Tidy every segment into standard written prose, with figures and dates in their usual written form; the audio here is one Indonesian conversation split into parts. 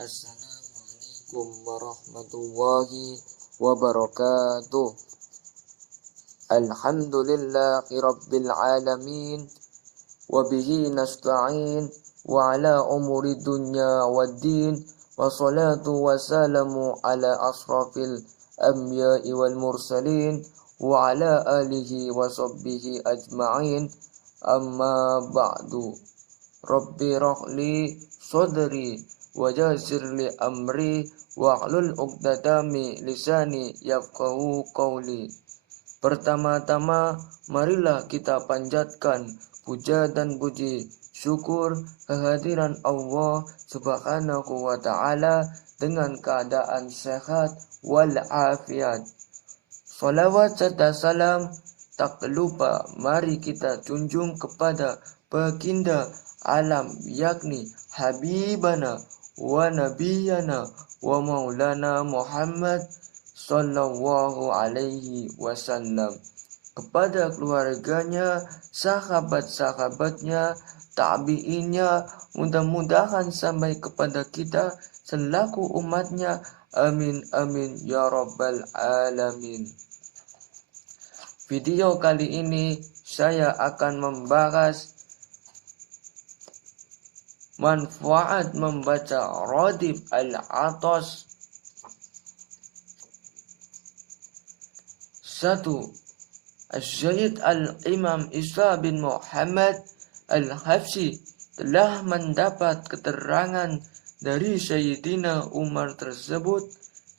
Assalamualaikum warahmatullahi wabarakatuh. Alhamdulillahi rabbil alamin. Wabihi nasta'in. Wa ala umuri dunya waddin. Wassalatu wassalamu ala asrafil anbiya'i wal mursalin. Wa ala alihi wa sahbihi ajma'in. Amma ba'du. Rabbi rahli sadri wajazir li amri wahlul 'uqdatami lisani yafqahu qawli. Pertama-tama marilah kita panjatkan puja dan puji syukur kehadiran Allah Subhanahu wa taala dengan keadaan sehat wal afiat. Salawat serta salam tak lupa mari kita junjung kepada baginda alam yakni Habibana wa Nabiyana wa Maulana Muhammad sallallahu alaihi wasallam, kepada keluarganya, sahabat-sahabatnya, tabi'innya, mudah-mudahan sampai kepada kita selaku umatnya. Amin amin ya rabbal alamin. Video kali ini saya akan membahas manfaat membaca Radif al-Athas. 1. Asy-Syaikh al-Imam Isa bin Muhammad al-Hafsi telah mendapat keterangan dari Sayyidina Umar tersebut.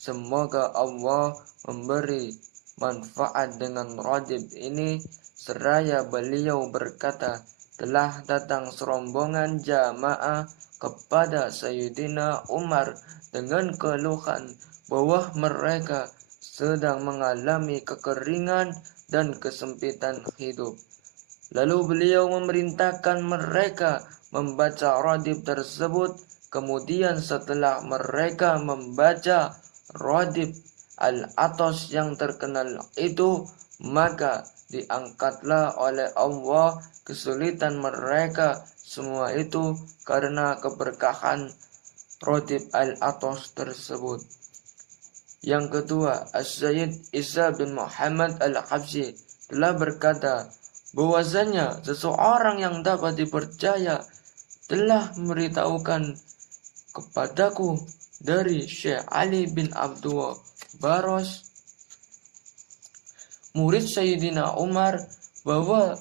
Semoga Allah memberi manfaat dengan Radif ini. Seraya beliau berkata, telah datang serombongan jamaah kepada Sayyidina Umar dengan keluhan bahwa mereka sedang mengalami kekeringan dan kesempitan hidup. Lalu beliau memerintahkan mereka membaca Radif tersebut. Kemudian setelah mereka membaca Radif al-Athas yang terkenal itu, maka diangkatlah oleh Allah kesulitan mereka semua itu karena keberkahan Radif al-Athas tersebut. Yang kedua, Asy-Syaikh Isa bin Muhammad al-Hafsi telah berkata bahwasanya seseorang yang dapat dipercaya telah memberitahukan kepadaku dari Syekh Ali bin Abdullah Baros, murid Sayyidina Umar, bahwa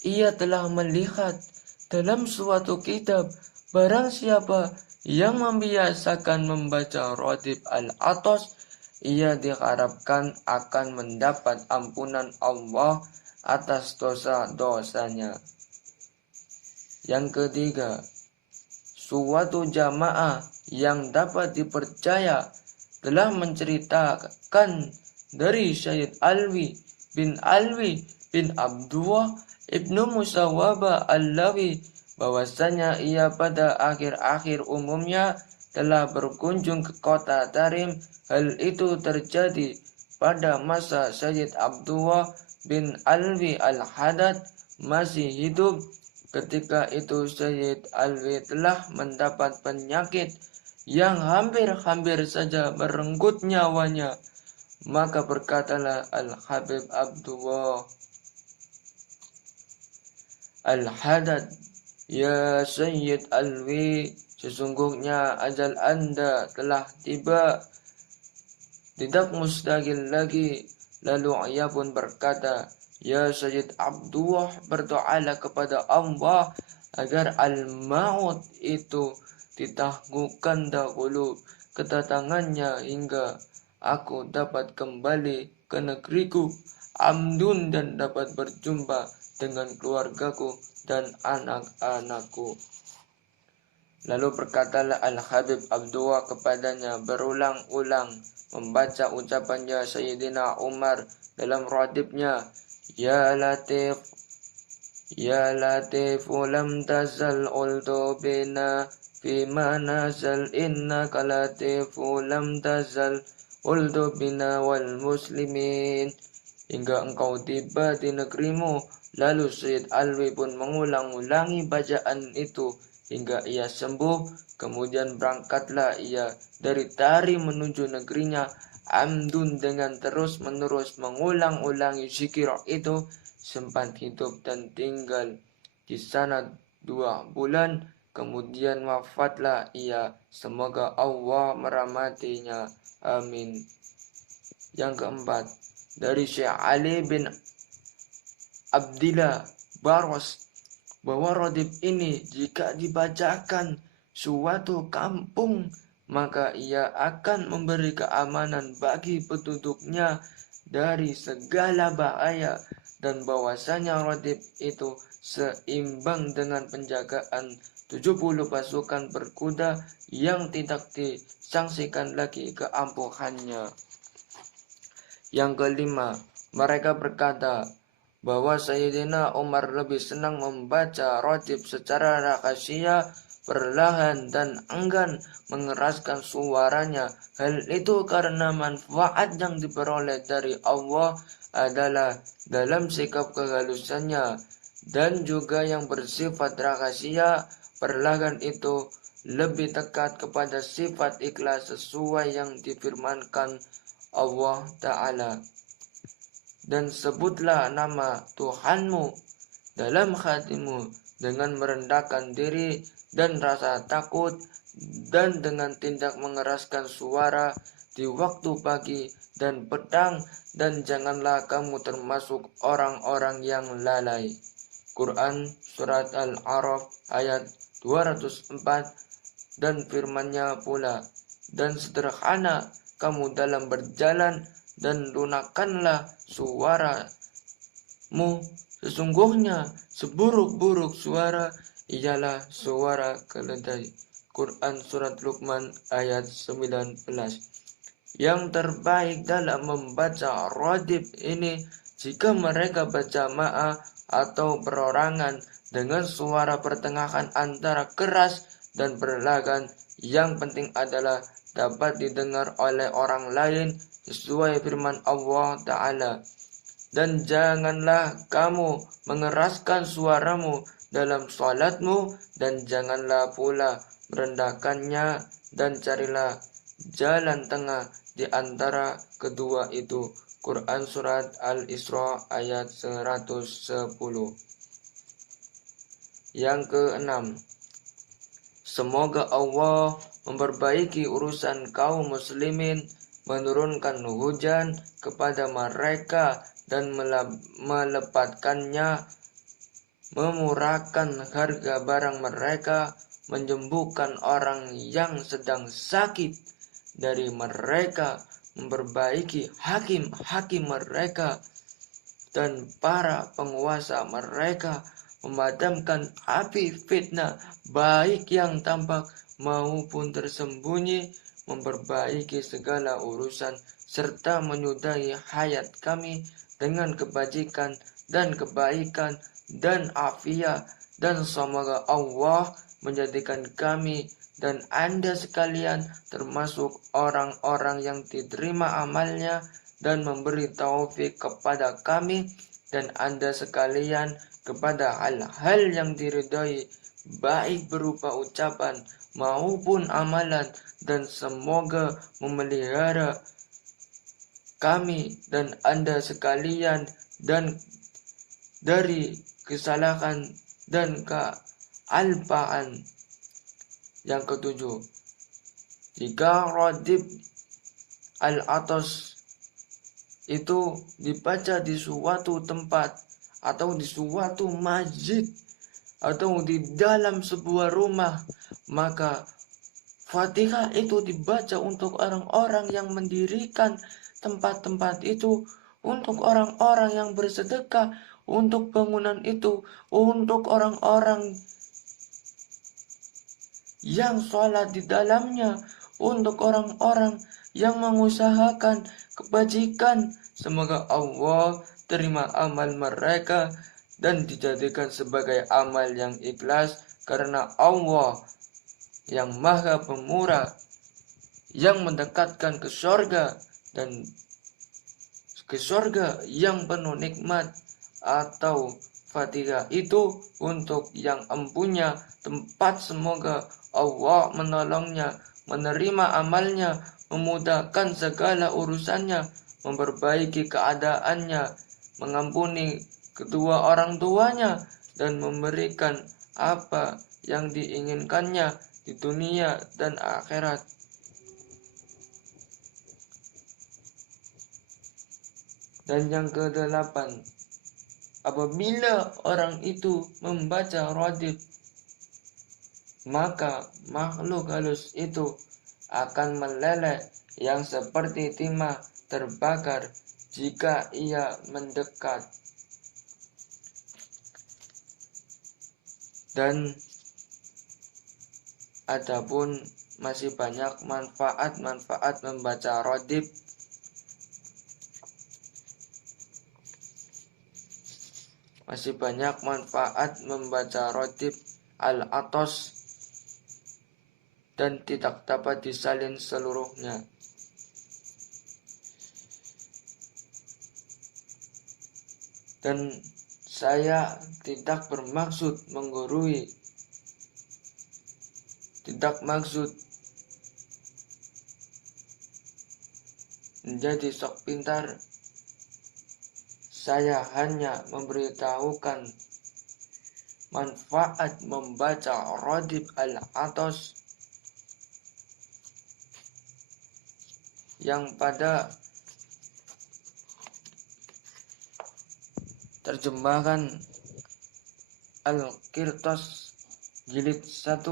ia telah melihat dalam suatu kitab, barang siapa yang membiasakan membaca Radif al-Athas, ia diharapkan akan mendapat ampunan Allah atas dosa-dosanya. Yang ketiga, suatu jamaah yang dapat dipercaya telah menceritakan dari Syekh Alwi bin Abdullah Ibnu Musawwabah Al-Lawi bahwasanya ia pada akhir-akhir umumnya telah berkunjung ke kota Tarim. Hal itu terjadi pada masa Syekh Abdullah bin Alwi Al-Haddad masih hidup. Ketika itu Syekh Alwi telah mendapat penyakit yang hampir-hampir saja merenggut nyawanya. Maka berkatalah Al-Habib Abdullah Al-Haddad, ya Sayyid Alwi, sesungguhnya ajal Anda telah tiba, tidak mustahil lagi. Lalu ia pun berkata, ya Sayyid Abdullah, berdoalah kepada Allah agar al-maut itu ditangguhkan dahulu kedatangannya hingga aku dapat kembali ke negeriku Amdun dan dapat berjumpa dengan keluargaku dan anak-anakku. Lalu berkatalah Al-Habib Abdullah kepadanya berulang-ulang membaca ucapannya Sayyidina Umar dalam radifnya, Ya Latif, Ya Latif, lam tazal uldu bina fima nazal, innaka latifu lam tazal uldu bina wal muslimin, hingga engkau tiba di negerimu. Lalu Syed Alwi pun mengulang-ulangi bacaan itu hingga ia sembuh. Kemudian berangkatlah ia dari Tari menuju negerinya Amdun dengan terus-menerus mengulang-ulangi zikir itu. Sempat hidup dan tinggal di sana 2 bulan. Kemudian wafatlah ia. Semoga Allah merahmatinya. Amin. Yang keempat, dari Syekh Ali bin Abdillah Baros, bahwa radib ini jika dibacakan suatu kampung, maka ia akan memberi keamanan bagi penduduknya dari segala bahaya, dan bahwasanya radib itu seimbang dengan penjagaan 70 pasukan berkuda yang tidak disangsikan lagi keampuhannya. Yang kelima, mereka berkata bahwa Sayyidina Umar lebih senang membaca radib secara rahasia, perlahan dan enggan mengeraskan suaranya. Hal itu karena manfaat yang diperoleh dari Allah adalah dalam sikap kehalusannya, dan juga yang bersifat rahasia perlahan itu lebih dekat kepada sifat ikhlas sesuai yang difirmankan Allah Ta'ala. Dan sebutlah nama Tuhanmu dalam hatimu dengan merendahkan diri dan rasa takut, dan dengan tidak mengeraskan suara di waktu pagi dan petang, dan janganlah kamu termasuk orang-orang yang lalai. Quran Surat Al-A'raf ayat 204. Dan firmannya pula, dan sederhana kamu dalam berjalan, dan lunakkanlah suaramu. Sesungguhnya seburuk-buruk suara ialah suara keledai. Quran Surat Luqman ayat 19. Yang terbaik dalam membaca radib ini jika mereka berjamaah atau perorangan dengan suara pertengahan antara keras dan perlahan. Yang penting adalah dapat didengar oleh orang lain sesuai firman Allah Ta'ala. Dan janganlah kamu mengeraskan suaramu dalam salatmu, dan janganlah pula merendahkannya, dan carilah jalan tengah di antara kedua itu. Quran Surat Al-Isra ayat 110. Yang keenam, semoga Allah memperbaiki urusan kaum muslimin, menurunkan hujan kepada mereka dan melepaskannya, memurahkan harga barang mereka, menyembuhkan orang yang sedang sakit dari mereka, memperbaiki hakim-hakim mereka dan para penguasa mereka, memadamkan api fitnah baik yang tampak maupun tersembunyi, memperbaiki segala urusan, serta menyudahi hayat kami dengan kebajikan dan kebaikan dan afiat. Dan semoga Allah menjadikan kami dan Anda sekalian termasuk orang-orang yang diterima amalnya, dan memberi taufik kepada kami dan Anda sekalian kepada hal-hal yang diridhai, baik berupa ucapan maupun amalan, dan semoga memelihara kami dan Anda sekalian dan dari kesalahan dan kealpaan. Yang ketujuh, jika radib al-atas itu dibaca di suatu tempat atau di suatu masjid atau di dalam sebuah rumah, maka Fatihah itu dibaca untuk orang-orang yang mendirikan tempat-tempat itu, untuk orang-orang yang bersedekah untuk bangunan itu, untuk orang-orang yang sholat di dalamnya, untuk orang-orang yang mengusahakan kebajikan. Semoga Allah terima amal mereka dan dijadikan sebagai amal yang ikhlas, karena Allah yang maha pemurah, yang mendekatkan ke surga, dan ke surga yang penuh nikmat atau Fatihah itu untuk yang empunya tempat. Semoga Allah menolongnya, menerima amalnya, memudahkan segala urusannya, memperbaiki keadaannya, mengampuni kedua orang tuanya, dan memberikan apa yang diinginkannya di dunia dan akhirat. Dan yang ke-8, apabila orang itu membaca radif, maka makhluk halus itu akan meleleh yang seperti timah terbakar jika ia mendekat. Dan adapun masih banyak manfaat-manfaat membaca radif. Masih banyak manfaat membaca radif al-atos dan tidak dapat disalin seluruhnya. Dan saya tidak bermaksud menggurui, tidak maksud menjadi sok pintar. Saya hanya memberitahukan manfaat membaca radif al-atos yang pada terjemahan Al-Qirtas jilid 1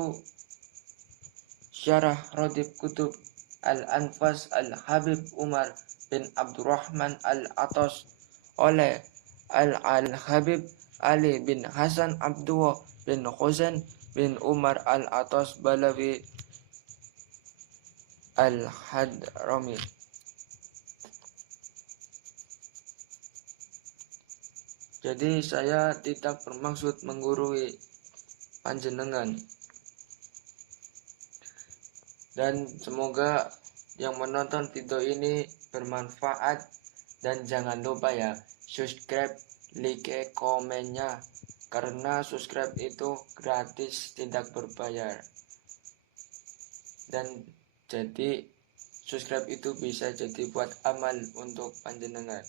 Syarah Radif Kutub Al-Anfas Al-Habib Umar bin Abdurrahman Al-Atos oleh Al-Habib Ali bin Hasan Abdullah bin Husain bin Umar Al-Atos Balawi Al-Hadrami. Jadi saya tidak bermaksud menggurui panjenengan. Dan semoga yang menonton video ini bermanfaat. Dan jangan lupa ya, subscribe, like, komennya. Karena subscribe itu gratis, tidak berbayar. Dan jadi subscribe itu bisa jadi buat amal untuk panjenengan,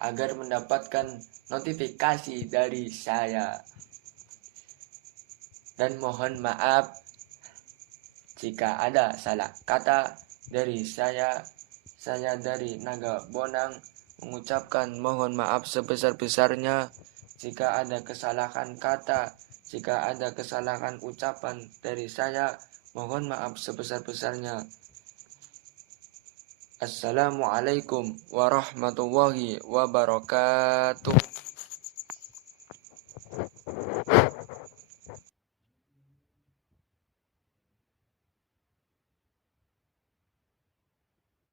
agar mendapatkan notifikasi dari saya. Dan mohon maaf jika ada salah kata dari saya. Saya dari Naga Bonang mengucapkan mohon maaf sebesar-besarnya jika ada kesalahan kata, jika ada kesalahan ucapan dari saya. Mohon maaf sebesar-besarnya. Assalamualaikum warahmatullahi wabarakatuh.